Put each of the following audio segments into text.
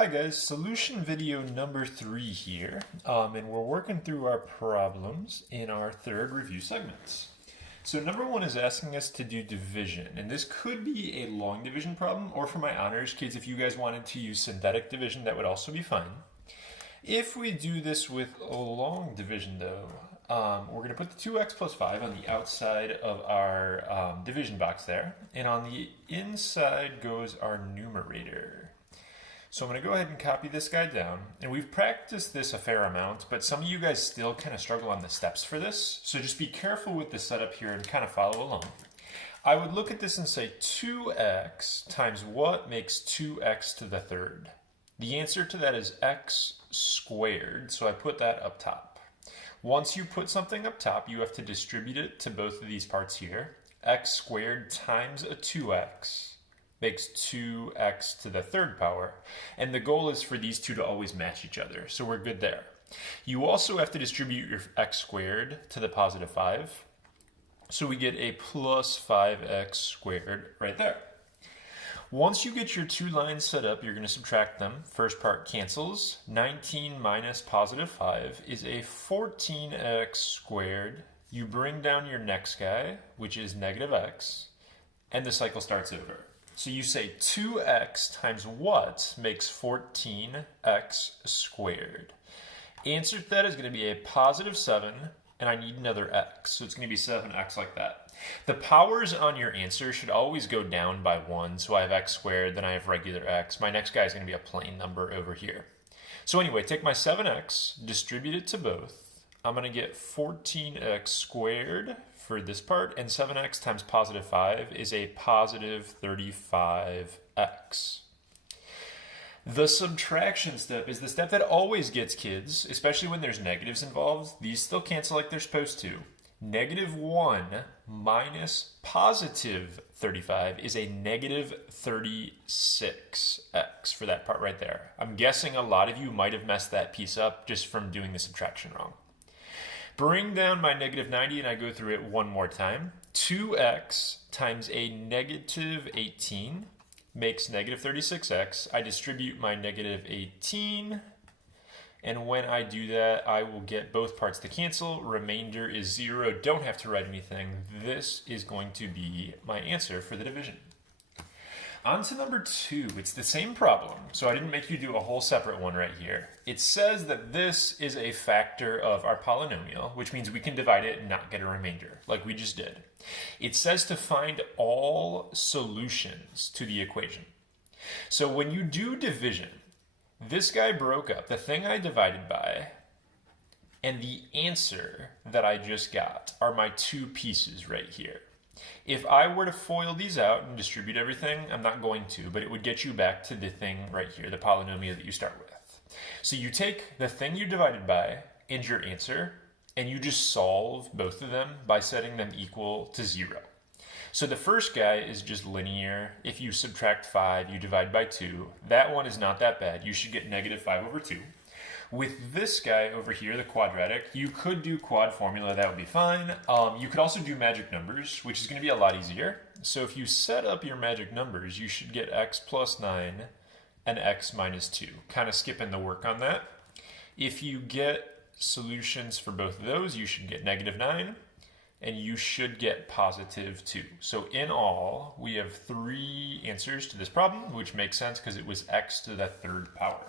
Hi guys, solution video number 3 here, and we're working through our problems in our third review segments. So number 1 is asking us to do division, and this could be a long division problem, or for my honors kids, if you guys wanted to use synthetic division, that would also be fine. If we do this with a long division though, we're going to put the 2x plus 5 on the outside of our division box there, and on the inside goes our numerator. So I'm going to go ahead and copy this guy down, and we've practiced this a fair amount, but some of you guys still kind of struggle on the steps for this, so just be careful with the setup here and kind of follow along. I would look at this and say 2x times what makes 2x to the third? The answer to that is x squared, so I put that up top. Once you put something up top, you have to distribute it to both of these parts here. X squared times a 2x makes 2x to the third power, and the goal is for these two to always match each other, so we're good there. You also have to distribute your x squared to the positive 5, so we get a plus 5x squared right there. Once you get your two lines set up, you're going to subtract them. First part cancels. 19 minus positive 5 is a 14x squared. You bring down your next guy, which is negative x, and the cycle starts over. So you say 2x times what makes 14x squared? Answer to that is going to be a positive 7, and I need another x, so it's going to be 7x like that. The powers on your answer should always go down by 1, so I have x squared, then I have regular x. My next guy is going to be a plain number over here. So anyway, take my 7x, distribute it to both. I'm going to get 14x squared for this part, and 7x times positive 5 is a positive 35x. The subtraction step is the step that always gets kids, especially when there's negatives involved. These still cancel like they're supposed to. Negative 1 minus positive 35 is a negative 36x for that part right there. I'm guessing a lot of you might have messed that piece up just from doing the subtraction wrong. Bring down my negative 90 and I go through it one more time. 2x times a negative 18 makes negative 36x. I distribute my negative 18, and when I do that, I will get both parts to cancel. Remainder is 0. Don't have to write anything. This is going to be my answer for the division. On to number 2. It's the same problem, so I didn't make you do a whole separate one right here. It says that this is a factor of our polynomial, which means we can divide it and not get a remainder, like we just did. It says to find all solutions to the equation. So when you do division, this guy broke up, the thing I divided by, and the answer that I just got are my two pieces right here. If I were to FOIL these out and distribute everything, I'm not going to, but it would get you back to the thing right here, the polynomial that you start with. So you take the thing you divided by and your answer, and you just solve both of them by setting them equal to 0. So the first guy is just linear. If you subtract 5, you divide by 2. That one is not that bad. You should get negative 5 over 2. With this guy over here, the quadratic, you could do quad formula, that would be fine. You could also do magic numbers, which is going to be a lot easier. So if you set up your magic numbers, you should get x plus 9 and x minus 2. Kind of skipping the work on that. If you get solutions for both of those, you should get negative 9, and you should get positive 2. So in all, we have 3 answers to this problem, which makes sense because it was x to the third power.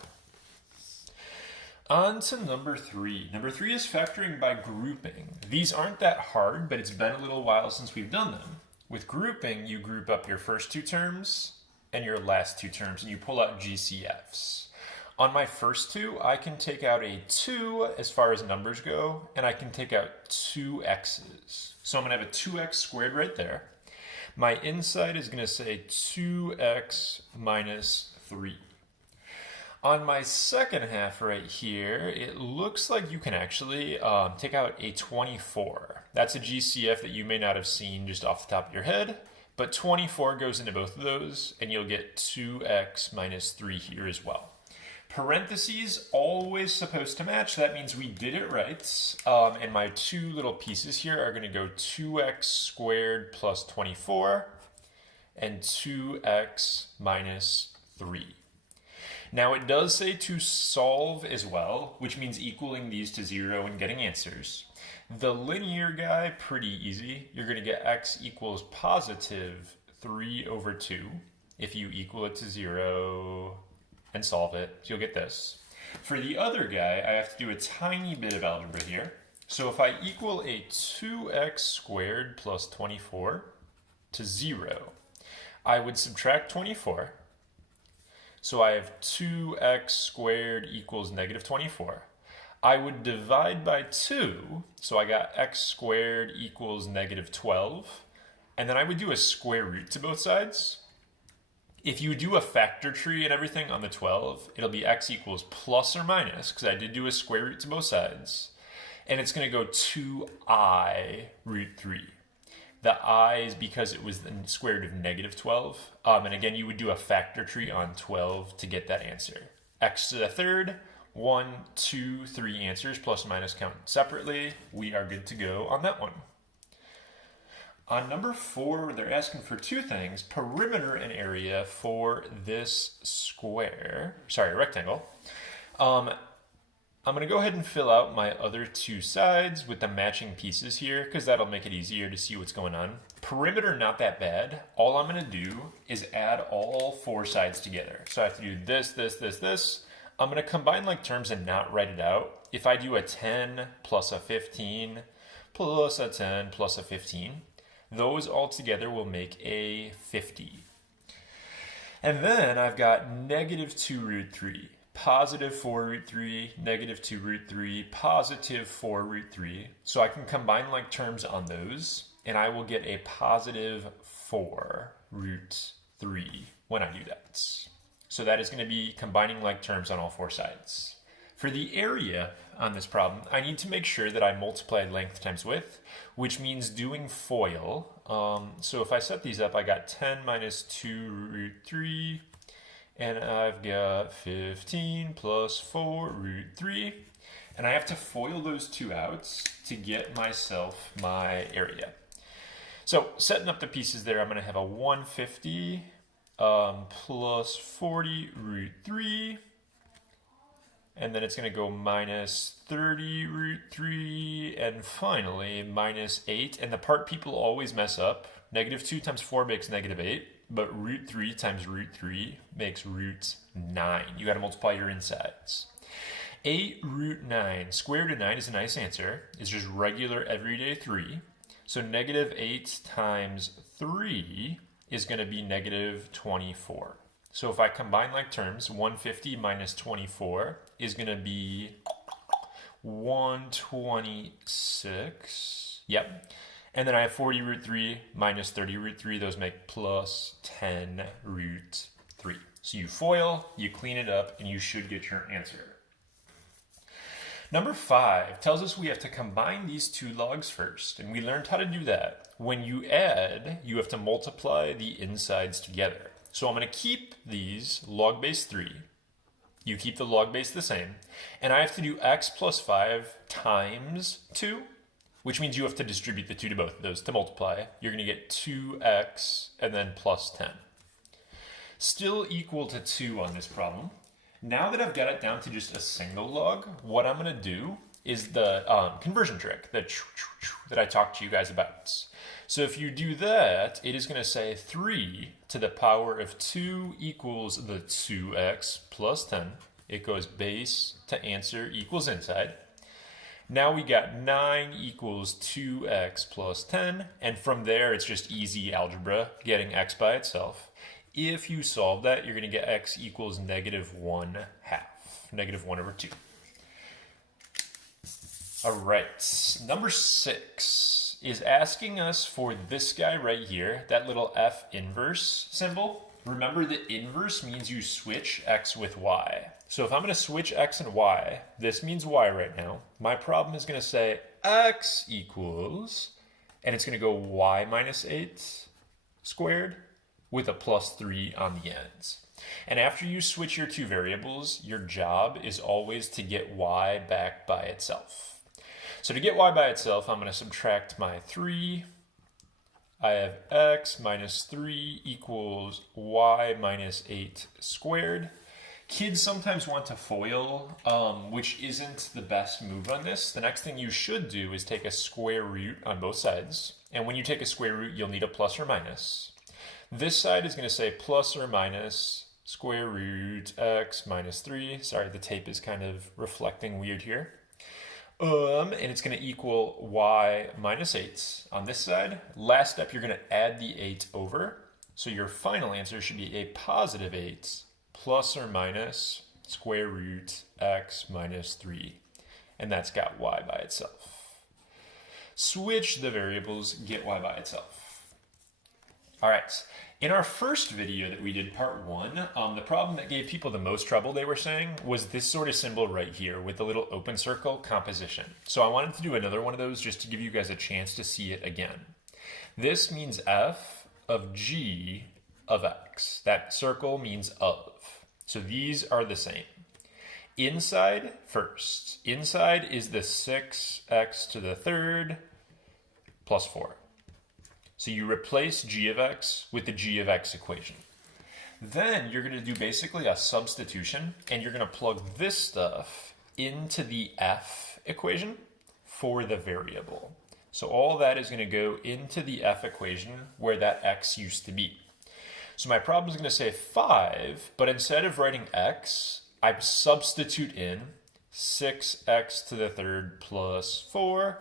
On to number 3. Number 3 is factoring by grouping. These aren't that hard, but it's been a little while since we've done them. With grouping, you group up your first 2 terms and your last 2 terms, and you pull out GCFs. On my first 2, I can take out a 2 as far as numbers go, and I can take out 2 x's. So I'm going to have a 2x squared right there. My inside is going to say 2x minus 3. On my second half right here, it looks like you can actually take out a 24. That's a GCF that you may not have seen just off the top of your head, but 24 goes into both of those, and you'll get 2x minus 3 here as well. Parentheses always supposed to match. That means we did it right. And my 2 little pieces here are going to go 2x squared plus 24 and 2x minus 3. Now it does say to solve as well, which means equaling these to 0 and getting answers. The linear guy, pretty easy. You're going to get x equals positive 3 over 2 if you equal it to 0 and solve it. So you'll get this. For the other guy, I have to do a tiny bit of algebra here. So if I equal a 2x squared plus 24 to 0, I would subtract 24. So I have 2x squared equals negative 24. I would divide by 2, so I got x squared equals negative 12. And then I would do a square root to both sides. If you do a factor tree and everything on the 12, it'll be x equals plus or minus, because I did do a square root to both sides. And it's going to go 2I root 3. The I is because it was the square root of negative 12. And again, you would do a factor tree on 12 to get that answer. X to the third, 1, 2, 3 answers, plus or minus count separately. We are good to go on that one. On number 4, they're asking for two things: perimeter and area for this rectangle. I'm going to go ahead and fill out my other two sides with the matching pieces here, because that'll make it easier to see what's going on. Perimeter, not that bad. All I'm going to do is add all 4 sides together. So I have to do this, this, this, this. I'm going to combine like terms and not write it out. If I do a 10 plus a 15 plus a 10 plus a 15, those all together will make a 50. And then I've got negative 2 root 3. Positive 4 root 3, negative 2 root 3, positive 4 root 3. So I can combine like terms on those, and I will get a positive 4 root 3 when I do that. So that is going to be combining like terms on all 4 sides. For the area on this problem, I need to make sure that I multiply length times width, which means doing FOIL. So if I set these up, I got 10 minus 2 root 3, and I've got 15 plus 4 root 3. And I have to FOIL those two out to get myself my area. So setting up the pieces there, I'm going to have a 150 plus 40 root 3. And then it's going to go minus 30 root 3. And finally, minus 8. And the part people always mess up, negative 2 times 4 makes negative 8. But root 3 times root 3 makes root 9. You got to multiply your insides. 8 root 9. Square root of 9 is a nice answer. It's just regular everyday 3. So negative 8 times 3 is going to be negative 24. So if I combine like terms, 150 minus 24 is going to be 126. Yep. And then I have 40 root 3 minus 30 root 3. Those make plus 10 root 3. So you FOIL, you clean it up, and you should get your answer. Number 5 tells us we have to combine these two logs first. And we learned how to do that. When you add, you have to multiply the insides together. So I'm going to keep these log base 3. You keep the log base the same. And I have to do x plus 5 times 2. Which means you have to distribute the 2 to both of those to multiply. You're going to get 2x and then plus 10. Still equal to 2 on this problem. Now that I've got it down to just a single log, what I'm going to do is the conversion trick that I talked to you guys about. So if you do that, it is going to say 3 to the power of 2 equals the 2x plus 10. It goes base to answer equals inside. Now we got 9 equals 2x plus 10, and from there it's just easy algebra, getting x by itself. If you solve that, you're going to get x equals negative 1/2, negative 1 over 2. All right, number 6 is asking us for this guy right here, that little f inverse symbol. Remember, the inverse means you switch x with y. So if I'm going to switch x and y, this means y right now. My problem is going to say x equals, and it's going to go y minus 8 squared with a plus 3 on the ends. And after you switch your two variables, your job is always to get y back by itself. So to get y by itself, I'm going to subtract my 3. I have x minus 3 equals y minus 8 squared. Kids sometimes want to FOIL, which isn't the best move on this. The next thing you should do is take a square root on both sides. And when you take a square root, you'll need a plus or minus. This side is going to say plus or minus square root x minus 3. Sorry, the tape is kind of reflecting weird here. And it's going to equal y minus 8 on this side. Last step, you're going to add the 8 over. So your final answer should be a positive 8 plus or minus square root x minus 3. And that's got y by itself. Switch the variables, get y by itself. All right. In our first video that we did, part 1, the problem that gave people the most trouble, they were saying, was this sort of symbol right here with the little open circle composition. So I wanted to do another one of those just to give you guys a chance to see it again. This means f of g of x. That circle means of. So these are the same. Inside first. Inside is the 6x to the third plus 4. So you replace g of x with the g of x equation. Then you're going to do basically a substitution, and you're going to plug this stuff into the f equation for the variable. So all that is going to go into the f equation where that x used to be. So my problem is going to say 5, but instead of writing x, I substitute in 6x to the third plus 4,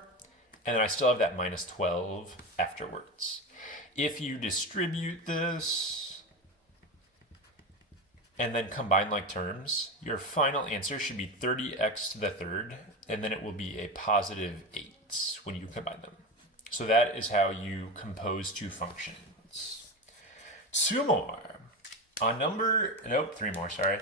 and then I still have that minus 12 afterwards. If you distribute this and then combine like terms, your final answer should be 30x to the third, and then it will be a positive 8 when you combine them. So that is how you compose two functions. Two more. Three more, sorry.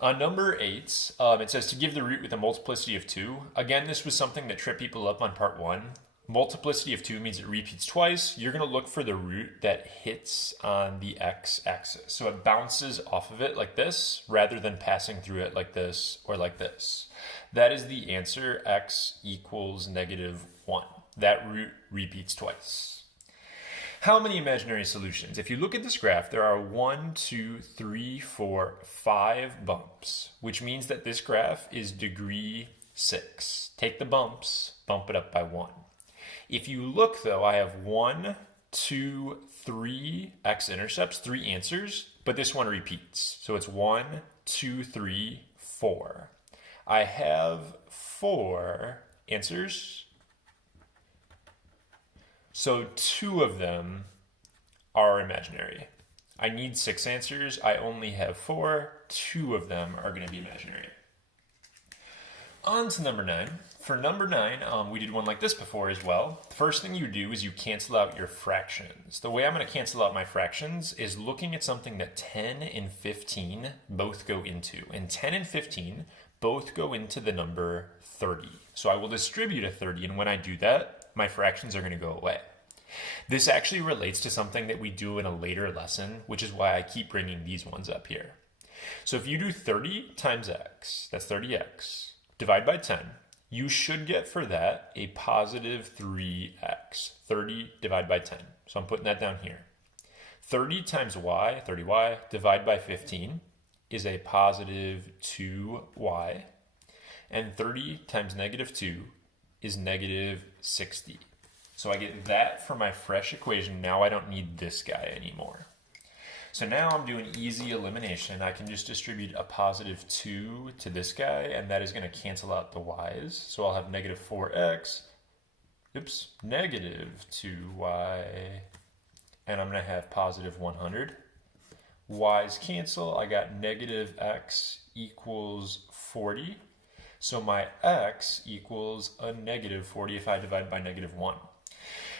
On number 8, it says to give the root with a multiplicity of 2. Again, this was something that tripped people up on part 1. Multiplicity of 2 means it repeats twice. You're going to look for the root that hits on the x-axis. So it bounces off of it like this, rather than passing through it like this or like this. That is the answer, x equals -1. That root repeats twice. How many imaginary solutions? If you look at this graph, there are 1, 2, 3, 4, 5 bumps, which means that this graph is degree 6. Take the bumps, bump it up by 1. If you look though, I have 1, 2, 3 x-intercepts, 3 answers, but this one repeats. So it's 1, 2, 3, 4. I have 4 answers. So 2 of them are imaginary. I need 6 answers. I only have 4. 2 of them are going to be imaginary. On to number 9. For number 9, we did one like this before as well. The first thing you do is you cancel out your fractions. The way I'm going to cancel out my fractions is looking at something that 10 and 15 both go into. And 10 and 15 both go into the number 30. So I will distribute a 30, and when I do that, my fractions are going to go away. This actually relates to something that we do in a later lesson, which is why I keep bringing these ones up here. So if you do 30 times x, that's 30x, divide by 10, you should get for that a positive 3x. 30 divided by 10. So I'm putting that down here. 30 times y, 30y, divide by 15 is a positive 2y. And 30 times -2 is -60. So I get that for my fresh equation. Now I don't need this guy anymore. So now I'm doing easy elimination. I can just distribute a positive 2 to this guy, and that is going to cancel out the y's. So I'll have -4x, -2y, and I'm going to have positive 100. Y's cancel. I got -x equals 40. So my x equals a -40 if I divide by -1.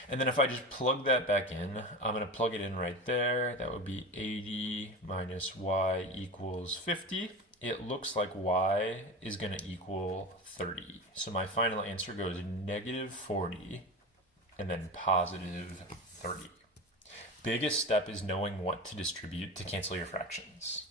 And then if I just plug that back in, I'm going to plug it in right there. That would be 80 minus y equals 50. It looks like y is going to equal 30. So my final answer goes -40 and then positive 30. Biggest step is knowing what to distribute to cancel your fractions.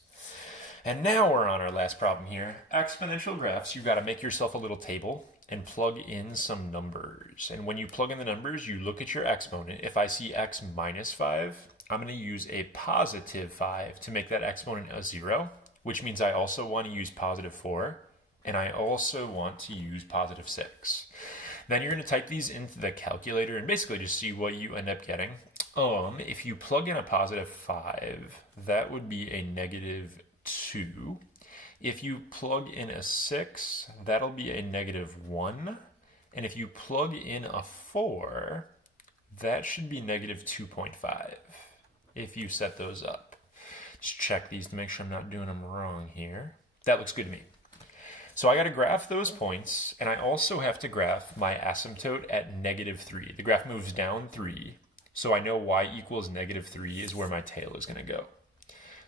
And now we're on our last problem here. Exponential graphs, you've got to make yourself a little table and plug in some numbers. And when you plug in the numbers, you look at your exponent. If I see x minus 5, I'm going to use a positive 5 to make that exponent a 0. which means I also want to use positive 4, and I also want to use positive 6. Then you're going to type these into the calculator and basically just see what you end up getting. If you plug in a positive 5, that would be a negative 2. If you plug in a 6, that'll be a negative 1. And if you plug in a 4, that should be negative 2.5 if you set those up. Just check these to make sure I'm not doing them wrong here. That looks good to me. So I got to graph those points, and I also have to graph my asymptote at negative 3. The graph moves down 3, so I know y equals negative 3 is where my tail is going to go.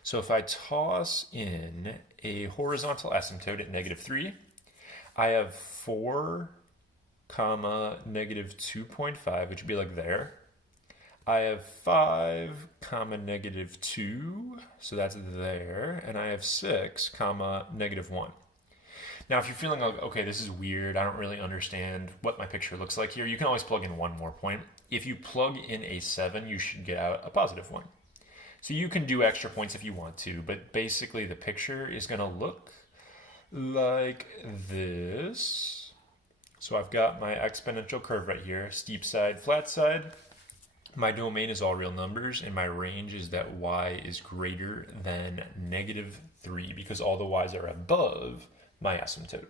So if I toss in a horizontal asymptote at negative 3, I have 4 comma negative 2.5, which would be like there. I have 5 comma negative 2, so that's there, and I have 6 comma negative 1. Now, if you're feeling like, okay, this is weird, I don't really understand what my picture looks like here, you can always plug in one more point. If you plug in a 7, you should get out a positive 1. So you can do extra points if you want to, but basically the picture is going to look like this. So I've got my exponential curve right here, steep side, flat side. My domain is all real numbers, and my range is that y is greater than negative 3 because all the y's are above my asymptote.